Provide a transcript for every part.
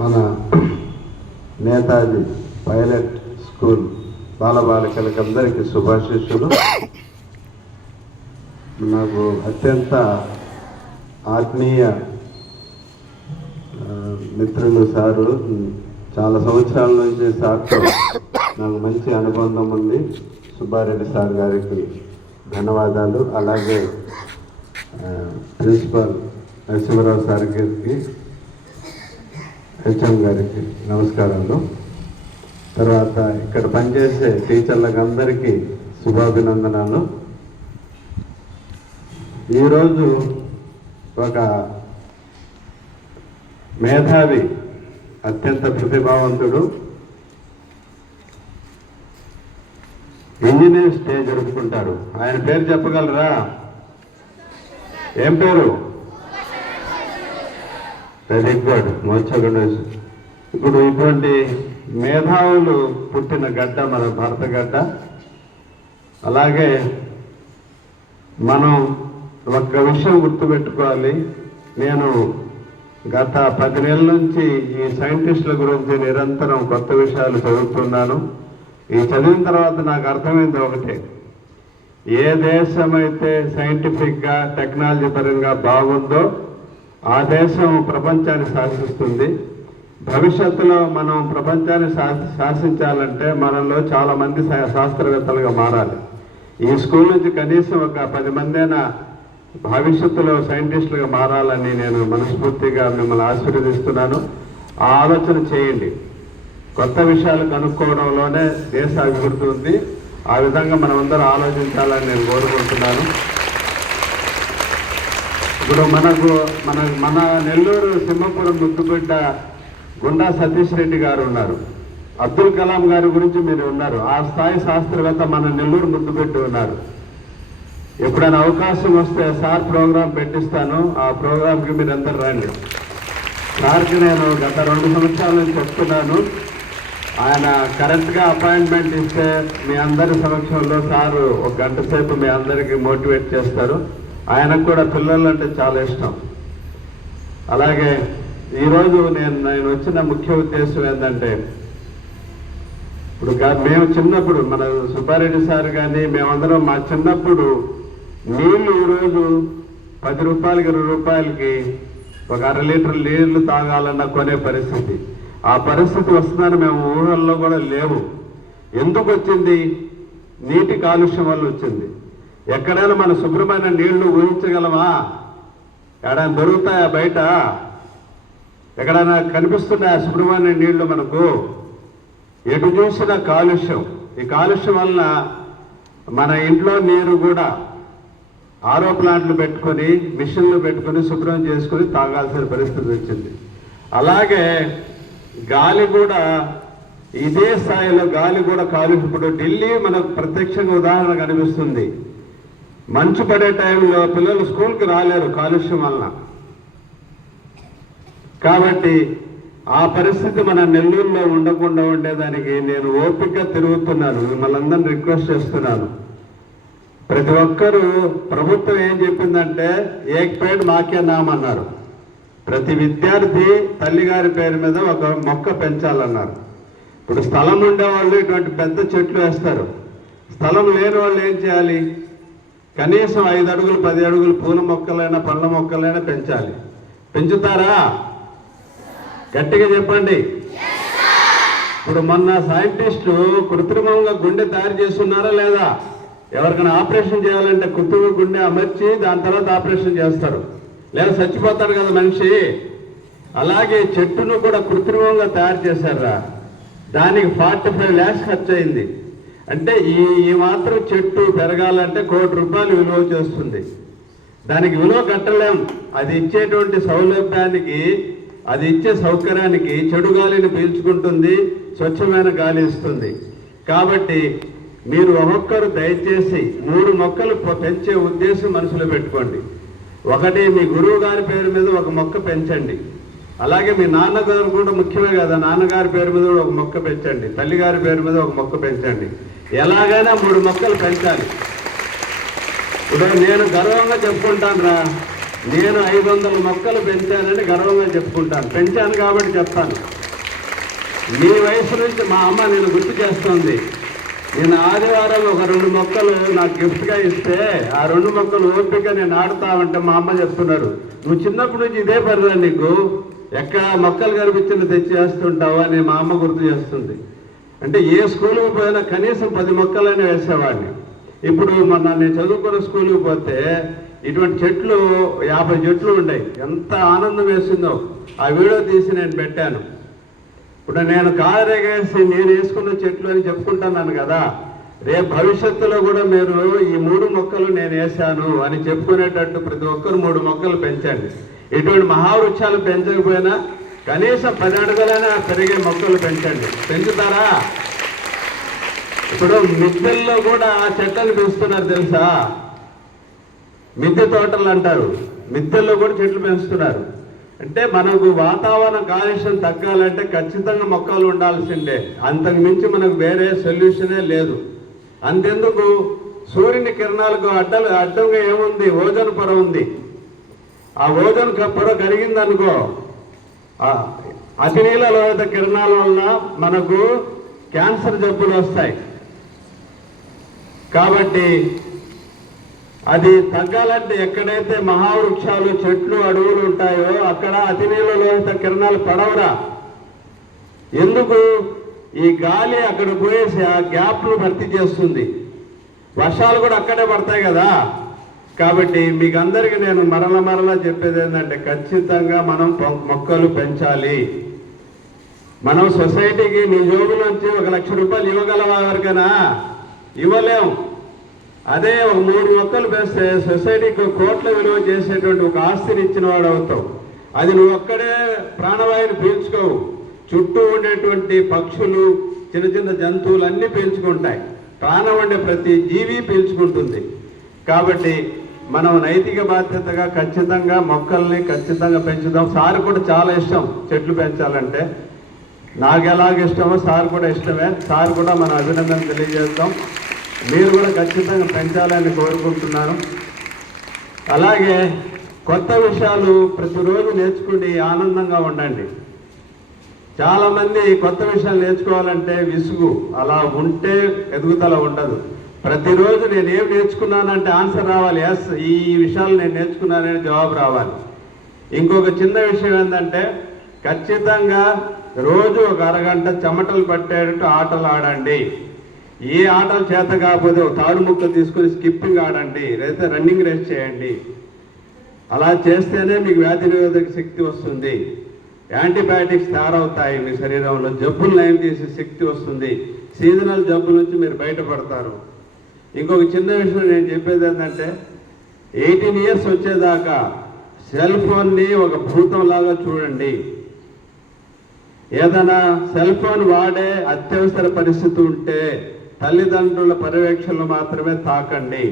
మన Netaji pilot school బాలబాలికలకు అందరికీ శుభాశీస్సులు. నాకు అత్యంత ఆత్మీయ మిత్రులు సారు, చాలా సంవత్సరాల నుంచి సార్తో నాకు మంచి అనుబంధం ఉంది. సుబ్బారెడ్డి సార్ గారికి ధన్యవాదాలు. అలాగే ప్రిన్సిపల్ నరసింహరావు సార్ గారికి, హెచ్ఎం గారికి నమస్కారాలు. తర్వాత ఇక్కడ పనిచేసే టీచర్లకు అందరికీ శుభాభినందనాలు. ఈరోజు ఒక మేధావి, అత్యంత ప్రతిభావంతుడు ఇంజనీర్స్ డే జరుపుకుంటారు. ఆయన పేరు చెప్పగలరా? ఏం పేరు? వెరీ గుడ్, మోచగండేశ్. ఇప్పుడు ఇటువంటి మేధావులు పుట్టిన గడ్డ మన భారత గడ్డ. అలాగే మనం ఒక్క విషయం గుర్తుపెట్టుకోవాలి. నేను గత 10 నెలల నుంచి ఈ సైంటిస్టుల గురించి నిరంతరం కొత్త విషయాలు చదువుతున్నాను. ఈ చదివిన తర్వాత నాకు అర్థమైంది ఒకటే, ఏ దేశం అయితే సైంటిఫిక్గా టెక్నాలజీ పరంగా బాగుందో ఆ దేశం ప్రపంచాన్ని శాసిస్తుంది. భవిష్యత్తులో మనం ప్రపంచాన్ని శాసించాలంటే మనలో చాలామంది శాస్త్రవేత్తలుగా మారాలి. ఈ స్కూల్ నుంచి కనీసం ఒక 10 మందైనా భవిష్యత్తులో సైంటిస్టులుగా మారాలని నేను మనస్ఫూర్తిగా మిమ్మల్ని ఆశీర్వదిస్తున్నాను. ఆ ఆలోచన చేయండి. కొత్త విషయాలు కనుక్కోవడంలోనే దేశ అభివృద్ధి ఉంది. ఆ విధంగా మనం అందరూ ఆలోచించాలని నేను కోరుకుంటున్నాను. ఇప్పుడు మన నెల్లూరు సింహపురం ముద్దుబిడ్డ గుండా సతీష్ రెడ్డి గారు ఉన్నారు. అబ్దుల్ కలాం గారి గురించి మీరు ఉన్నారు. ఆ స్థాయి శాస్త్రవేత్త మన నెల్లూరు ముద్దుబిడ్డ ఉన్నారు. ఎప్పుడైనా అవకాశం వస్తే సార్ ప్రోగ్రాం పెట్టిస్తాను. ఆ ప్రోగ్రాంకి మీరు అందరు రండి. సార్కి నేను గత 2 సంవత్సరాల నుంచి చెప్తున్నాను. ఆయన కరెక్ట్గా అపాయింట్మెంట్ ఇస్తే మీ అందరి సమక్షంలో సారు 1 గంట సేపు మీ అందరికీ మోటివేట్ చేస్తారు. ఆయనకు కూడా పిల్లలు అంటే చాలా ఇష్టం. అలాగే ఈరోజు నేను వచ్చిన ముఖ్య ఉద్దేశం ఏంటంటే, ఇప్పుడు మేము చిన్నప్పుడు మన సుబ్బారెడ్డి సార్ కానీ మేమందరం మా చిన్నప్పుడు నీళ్లు ఈరోజు 10 రూపాయలకి 20 రూపాయలకి ఒక 1/2 లీటర్ నీళ్లు తాగాలన్న కొనే పరిస్థితి. ఆ పరిస్థితి వస్తుందని మేము ఊళ్ళల్లో కూడా లేవు. ఎందుకు వచ్చింది? నీటి కాలుష్యం వల్ల వచ్చింది. ఎక్కడైనా మన శుభ్రమైన నీళ్లు ఊహించగలమా? ఎక్కడైనా దొరుకుతాయా? బయట ఎక్కడైనా కనిపిస్తున్నాయా శుభ్రమైన నీళ్లు మనకు? ఎటు చూసిన కాలుష్యం. ఈ కాలుష్యం వలన మన ఇంట్లో నీరు కూడా ఆరో ప్లాంట్లు పెట్టుకొని, మిషన్లు పెట్టుకొని శుభ్రం చేసుకొని తాగాల్సిన పరిస్థితి వచ్చింది. అలాగే గాలి కూడా ఇదే స్థాయిలో గాలి కూడా కాలుష్యం. ఇప్పుడు ఢిల్లీ మనకు ప్రత్యక్షంగా ఉదాహరణ కనిపిస్తుంది. మంచు పడే టైంలో పిల్లలు స్కూల్కి రాలేరు కాలుష్యం వలన. కాబట్టి ఆ పరిస్థితి మన నెల్లూరులో ఉండకుండా ఉండేదానికి నేను ఓపికగా తిరుగుతున్నాను. మిమ్మల్ని అందరినీ రిక్వెస్ట్ చేస్తున్నాను. ప్రతి ఒక్కరూ, ప్రభుత్వం ఏం చెప్పిందంటే ఏక్ పేడ్ మాకే నామ్ అన్నారు. ప్రతి విద్యార్థి తల్లిగారి పేరు మీద ఒక మొక్క పెంచాలన్నారు. ఇప్పుడు స్థలం ఉండేవాళ్ళు ఇటువంటి పెద్ద చెట్లు వేస్తారు. స్థలం లేని వాళ్ళు ఏం చేయాలి? కనీసం 5 అడుగులు 10 అడుగులు పూల మొక్కలైనా పండ్ల మొక్కలైనా పెంచాలి. పెంచుతారా? గట్టిగా చెప్పండి. ఇప్పుడు మొన్న సైంటిస్టు కృత్రిమంగా గుండె తయారు చేస్తున్నారా లేదా? ఎవరికైనా ఆపరేషన్ చేయాలంటే కృత్రిమ గుండె అమర్చి దాని తర్వాత ఆపరేషన్ చేస్తారు, లేదా చచ్చిపోతారు కదా మనిషి. అలాగే చెట్టును కూడా కృత్రిమంగా తయారు చేశారా? దానికి 45 lakhs ఖర్చు అయింది. అంటే ఈ మాత్రం చెట్టు పెరగాలంటే 1 కోటి రూపాయలు విలువ చేస్తుంది. దానికి విలువ కట్టలేం. అది ఇచ్చేటువంటి సౌలభ్యానికి, అది ఇచ్చే సౌకర్యానికి చెడు గాలిని పీల్చుకుంటుంది, స్వచ్ఛమైన గాలి ఇస్తుంది. కాబట్టి మీరు ఒక్కొక్కరు దయచేసి 3 మొక్కలు పెంచే ఉద్దేశం మనసులో పెట్టుకోండి. ఒకటి, మీ గురువు గారి పేరు మీద ఒక మొక్క పెంచండి. అలాగే మీ నాన్నగారు కూడా ముఖ్యమే కదా, నాన్నగారి పేరు మీద ఒక మొక్క పెంచండి. తల్లిగారి పేరు మీద ఒక మొక్క పెంచండి. ఎలాగైనా 3 మొక్కలు పెంచాలి. ఇప్పుడు నేను గర్వంగా చెప్పుకుంటాను రా, నేను 500 మొక్కలు పెంచానని గర్వంగా చెప్పుకుంటాను. పెంచాను కాబట్టి చెప్తాను. మీ వయసు నుంచి మా అమ్మ నేను గుర్తు చేస్తుంది. నేను ఆదివారం ఒక 2 మొక్కలు నాకు గిఫ్ట్గా ఇస్తే ఆ 2 మొక్కలు ఓపిక నేను ఆడుతామంటే మా అమ్మ చెప్తున్నారు, నువ్వు చిన్నప్పటి నుంచి ఇదే పనిరా, నీకు ఎక్కడ మొక్కలు కనిపించిన తెచ్చి వేస్తుంటావా అని మా అమ్మ గుర్తు చేస్తుంది. అంటే ఏ స్కూల్కి పోయినా కనీసం 10 మొక్కలైనా వేసేవాడిని. ఇప్పుడు మొన్న నేను చదువుకున్న స్కూల్కి పోతే ఇటువంటి చెట్లు 50 చెట్లు ఉన్నాయి. ఎంత ఆనందం వేసిందో ఆ వీడియో తీసి నేను పెట్టాను. ఇప్పుడు నేను కారేగేసి నేను వేసుకున్న చెట్లు అని చెప్పుకుంటున్నాను కదా, రేపు భవిష్యత్తులో కూడా మీరు ఈ 3 మొక్కలు నేను వేశాను అని చెప్పుకునేటట్టు ప్రతి ఒక్కరు 3 మొక్కలు పెంచండి. ఇటువంటి మహావృక్షాలు పెంచకపోయినా కనీసం 10 అడుగులైనా పెరిగే మొక్కలు పెంచండి. పెంచుతారా? ఇప్పుడు మిద్దెల్లో కూడా చెట్లను పెంచుతున్నారు తెలుసా, మిద్దె తోటలు అంటారు. మిద్దెల్లో కూడా చెట్లు పెంచుతున్నారు. అంటే మనకు వాతావరణ కాలుష్యం తగ్గాలంటే ఖచ్చితంగా మొక్కలు ఉండాల్సిందే. అంతకు మించి మనకు వేరే సొల్యూషనే లేదు. అంతెందుకు, సూర్యుని కిరణాలకు అడ్డంగా ఏముంది, ఓజోన్ పొర ఉంది. ఆ ఓజోన్ పొర కరిగిందనుకో, అతినీల లోహిత కిరణాల వల్ల మనకు క్యాన్సర్ జబ్బులు వస్తాయి. కాబట్టి అది తగ్గాలంటే ఎక్కడైతే మహావృక్షాలు, చెట్లు, అడవులు ఉంటాయో అక్కడ అతినీల లోహిత కిరణాలు పడవరా. ఎందుకు? ఈ గాలి అక్కడ పోయేసి ఆ గ్యాప్ను భర్తీ చేస్తుంది. వర్షాలు కూడా అక్కడే పడతాయి కదా. కాబట్టి మీకు అందరికీ నేను మరలా చెప్పేది ఏంటంటే, ఖచ్చితంగా మనం మొక్కలు పెంచాలి. మనం సొసైటీకి నీ జోబుల నుంచి 1 లక్ష రూపాయలు ఇవ్వగలవా? ఎవరికైనా ఇవ్వలేం. అదే ఒక 3 మొక్కలు పెంచితే సొసైటీకి కోట్ల విలువ చేసేటువంటి ఒక ఆస్తిని ఇచ్చిన వాడు అవుతావు. అది నువ్వు ఒక్కడే ప్రాణవాయువుని పీల్చుకోవు, చుట్టూ ఉండేటువంటి పక్షులు, చిన్న చిన్న జంతువులు అన్నీ పీల్చుకుంటాయి. ప్రాణం ఉండే ప్రతి జీవి పీల్చుకుంటుంది. కాబట్టి మనం నైతిక బాధ్యతగా ఖచ్చితంగా మొక్కల్ని ఖచ్చితంగా పెంచుదాం. సార్ కూడా చాలా ఇష్టం చెట్లు పెంచాలంటే. నాకు ఎలాగ ఇష్టమో సార్ కూడా ఇష్టమే. సార్ కూడా మన అభినందన తెలియజేస్తాం. మీరు కూడా ఖచ్చితంగా పెంచాలని కోరుకుంటున్నాను. అలాగే కొత్త విషయాలు ప్రతిరోజు నేర్చుకుని ఆనందంగా ఉండండి. చాలామంది కొత్త విషయాలు నేర్చుకోవాలంటే విసుగు, అలా ఉంటే ఎదుగుదల ఉండదు. ప్రతిరోజు నేను ఏం నేర్చుకున్నానంటే ఆన్సర్ రావాలి, ఎస్ ఈ విషయాలు నేను నేర్చుకున్నానని జవాబు రావాలి. ఇంకొక చిన్న విషయం ఏంటంటే, ఖచ్చితంగా రోజు 1 అరగంట చెమటలు పట్టేటట్టు ఆటలు ఆడండి. ఏ ఆటలు చేత కాకపోతే తాడు ముక్కలు తీసుకొని స్కిప్పింగ్ ఆడండి, లేదా రన్నింగ్ రేస్ చేయండి. అలా చేస్తేనే మీకు వ్యాధి నిరోధక శక్తి వస్తుంది, యాంటీబయాటిక్స్ తయారవుతాయి మీ శరీరంలో, జబ్బులు నయం చేసే శక్తి వస్తుంది, సీజనల్ జబ్బుల నుంచి మీరు బయటపడతారు. ఇంకొక చిన్న విషయం నేను చెప్పేది ఏంటంటే, 18 ఇయర్స్ వచ్చేదాకా సెల్ ఫోన్ని ఒక భూతంలాగా చూడండి. ఏదైనా సెల్ ఫోన్ వాడే అత్యవసర పరిస్థితి ఉంటే తల్లిదండ్రుల పర్యవేక్షణలు మాత్రమే తాకండి.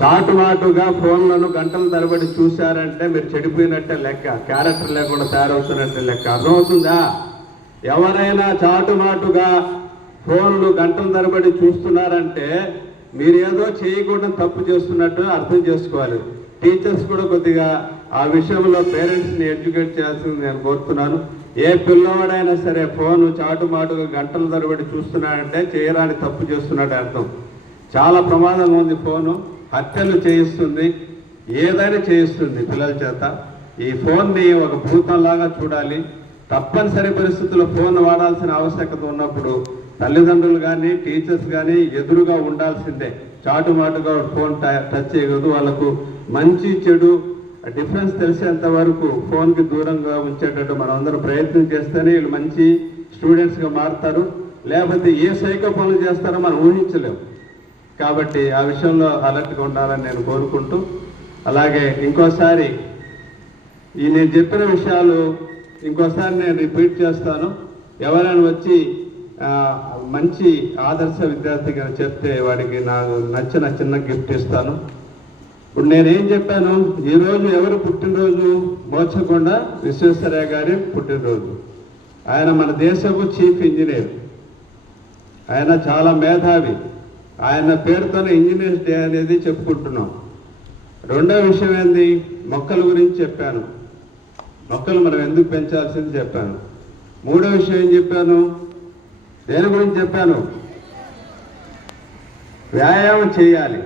చాటుమాటుగా ఫోన్లను గంటల తరబడి చూశారంటే మీరు చెడిపోయినట్టే లెక్క, క్యారెక్టర్ లేకుండా తయారవుతున్నట్టే లెక్క. అర్థమవుతుందా? ఎవరైనా చాటుమాటుగా ఫోన్లు గంటల తరబడి చూస్తున్నారంటే మీరు ఏదో చేయకుండా తప్పు చేస్తున్నట్టు అర్థం చేసుకోవాలి. టీచర్స్ కూడా కొద్దిగా ఆ విషయంలో పేరెంట్స్ని ఎడ్యుకేట్ చేయాల్సింది నేను కోరుతున్నాను. ఏ పిల్లవాడైనా సరే ఫోను చాటుమాటుగా గంటల తరబడి చూస్తున్నాడంటే చేయరాని తప్పు చేస్తున్నట్టు అర్థం. చాలా ప్రమాదం ఉంది. ఫోను హత్యలు చేయిస్తుంది, ఏదైనా చేయిస్తుంది పిల్లల చేత. ఈ ఫోన్ని ఒక భూతంలాగా చూడాలి. తప్పనిసరి పరిస్థితుల్లో ఫోన్ వాడాల్సిన ఆవశ్యకత ఉన్నప్పుడు తల్లిదండ్రులు కానీ టీచర్స్ కానీ ఎదురుగా ఉండాల్సిందే. చాటుమాటుగా ఫోన్ టచ్ చేయకూడదు. వాళ్ళకు మంచి చెడు డిఫరెన్స్ తెలిసేంత వరకు ఫోన్కి దూరంగా ఉంచేటట్టు మనం అందరూ ప్రయత్నం చేస్తేనే వీళ్ళు మంచి స్టూడెంట్స్గా మారుతారు. లేకపోతే ఏ సైకో పనులు చేస్తారో మనం ఊహించలేము. కాబట్టి ఆ విషయంలో అలర్ట్గా ఉండాలని నేను కోరుకుంటూ, అలాగే ఇంకోసారి ఈ నేను చెప్పిన విషయాలు ఇంకోసారి నేను రిపీట్ చేస్తాను. ఎవరైనా వచ్చి మంచి ఆదర్శ విద్యార్థిగా చెప్తే వాడికి నాకు నచ్చిన చిన్న గిఫ్ట్ ఇస్తాను. ఇప్పుడు నేనేం చెప్పాను, ఈరోజు ఎవరు పుట్టినరోజు? మోచకొండ విశ్వేశ్వరయ్య గారి పుట్టినరోజు. ఆయన మన దేశపు చీఫ్ ఇంజనీర్. ఆయన చాలా మేధావి. ఆయన పేరుతోనే ఇంజనీర్స్ డే అనేది చెప్పుకుంటున్నాం. రెండో విషయం ఏంది, మొక్కల గురించి చెప్పాను. మొక్కలు మనం ఎందుకు పెంచాల్సింది చెప్పాను. మూడో విషయం ఏం చెప్పాను, దేని గురించి చెప్పాను, వ్యాయామం చేయాలి.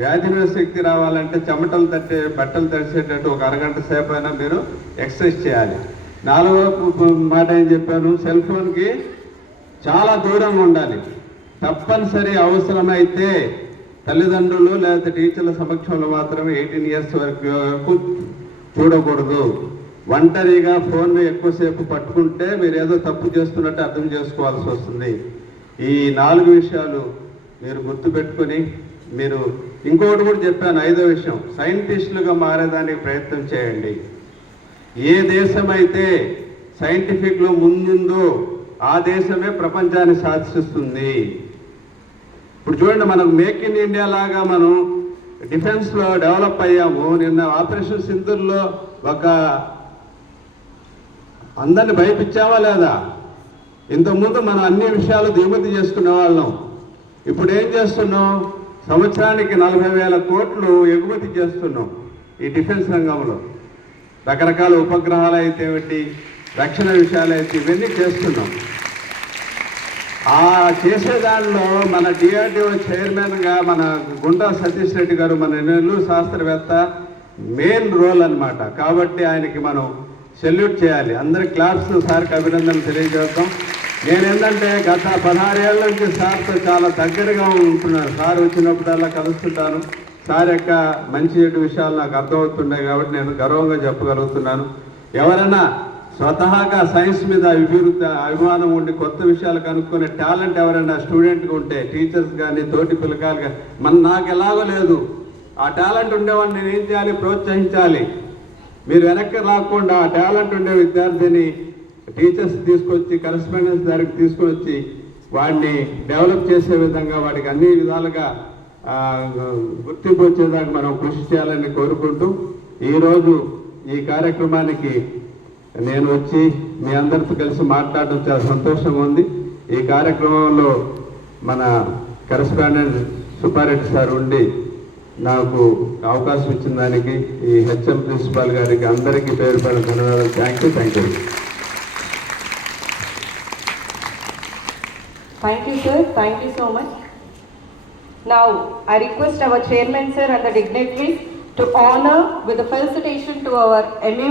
వ్యాధి నిరోధక శక్తి రావాలంటే చెమటలు తట్టే బట్టలు తడిసేటట్టు ఒక అరగంట సేపు అయినా మీరు ఎక్సర్సైజ్ చేయాలి. నాలుగో మాట ఏం చెప్పాను, సెల్ ఫోన్కి చాలా దూరంగా ఉండాలి. తప్పనిసరి అవసరమైతే తల్లిదండ్రులు లేకపోతే టీచర్ల సమక్షంలో మాత్రమే 18 ఇయర్స్ వరకు చూడకూడదు. ఒంటరిగా ఫోన్ ఎక్కువసేపు పట్టుకుంటే మీరు ఏదో తప్పు చేస్తున్నట్టు అర్థం చేసుకోవాల్సి వస్తుంది. ఈ 4 విషయాలు మీరు గుర్తుపెట్టుకొని, మీరు ఇంకొకటి కూడా చెప్పాను, 5వ విషయం, సైంటిస్టులుగా మారేదానికి ప్రయత్నం చేయండి. ఏ దేశం అయితే సైంటిఫిక్లో ముందుందో ఆ దేశమే ప్రపంచాన్ని శాసిస్తుంది. ఇప్పుడు చూడండి, మనం మేక్ ఇన్ ఇండియా లాగా మనం డిఫెన్స్లో డెవలప్ అయ్యాము. నిన్న ఆపరేషన్ సింధూర్లో ఒక అందరిని భయపించావా లేదా? ఇంతకుముందు మనం అన్ని విషయాలు దిగుమతి చేసుకునే వాళ్ళం. ఇప్పుడు ఏం చేస్తున్నాం, సంవత్సరానికి 40,000 కోట్లు ఎగుమతి చేస్తున్నాం ఈ డిఫెన్స్ రంగంలో. రకరకాల ఉపగ్రహాలు అయితే ఏమిటి, రక్షణ విషయాలు అయితే ఇవన్నీ చేస్తున్నాం. ఆ చేసేదానిలో మన డిఆర్డిఓ చైర్మన్గా మన గుండా సతీష్ రెడ్డి గారు, మన నెల్లూరు శాస్త్రవేత్త, మెయిన్ రోల్ అన్నమాట. కాబట్టి ఆయనకి మనం సెల్యూట్ చేయాలి. అందరి క్లాప్స్ సార్కి అభినందనలు తెలియజేస్తాం. నేనేంటంటే గత 16 ఏళ్ళ నుంచి సార్తో చాలా దగ్గరగా ఉంటున్నాను. సార్ వచ్చినప్పుడల్లా కలుస్తుంటాను. సార్ యొక్క మంచి చెడు విషయాలు నాకు అర్థమవుతున్నాయి కాబట్టి నేను గర్వంగా చెప్పగలుగుతున్నాను. ఎవరైనా స్వతహాగా సైన్స్ మీద అభిమానం ఉండి కొత్త విషయాలు కనుక్కునే టాలెంట్ ఎవరైనా స్టూడెంట్గా ఉంటే, టీచర్స్ కానీ తోటి పిల్లకాయలు కానీ, నాకు ఎలాగో లేదు, ఆ టాలెంట్ ఉండేవాడిని నేను ఏం చేయాలి, ప్రోత్సహించాలి. మీరు వెనక్కి రాకుండా ఆ టాలెంట్ ఉండే విద్యార్థిని టీచర్స్ తీసుకొచ్చి కరెస్పాండెన్స్ దగ్గరికి తీసుకొని వచ్చి వాడిని డెవలప్ చేసే విధంగా వాడికి అన్ని విధాలుగా గుర్తింపు వచ్చేదానికి మనం కృషి చేయాలని కోరుకుంటూ, ఈరోజు ఈ కార్యక్రమానికి నేను వచ్చి మీ అందరితో కలిసి మాట్లాడడం చాలా సంతోషంగా ఉంది. ఈ కార్యక్రమంలో మన కరెస్పాండెంట్ సుబ్బారెడ్డి సార్ ఉండి నాకు అవకాశం ఇచ్చిన దానికి ఈ హెచ్ఎం ప్రిన్సిపాల్ గారికి అందరికీ పేరు పేరు ధన్యవాదాలు. Thank you. Thank you, sir. Thank you so much. Now, I request our chairman, sir, and the dignitaries to honor with a felicitation to our MA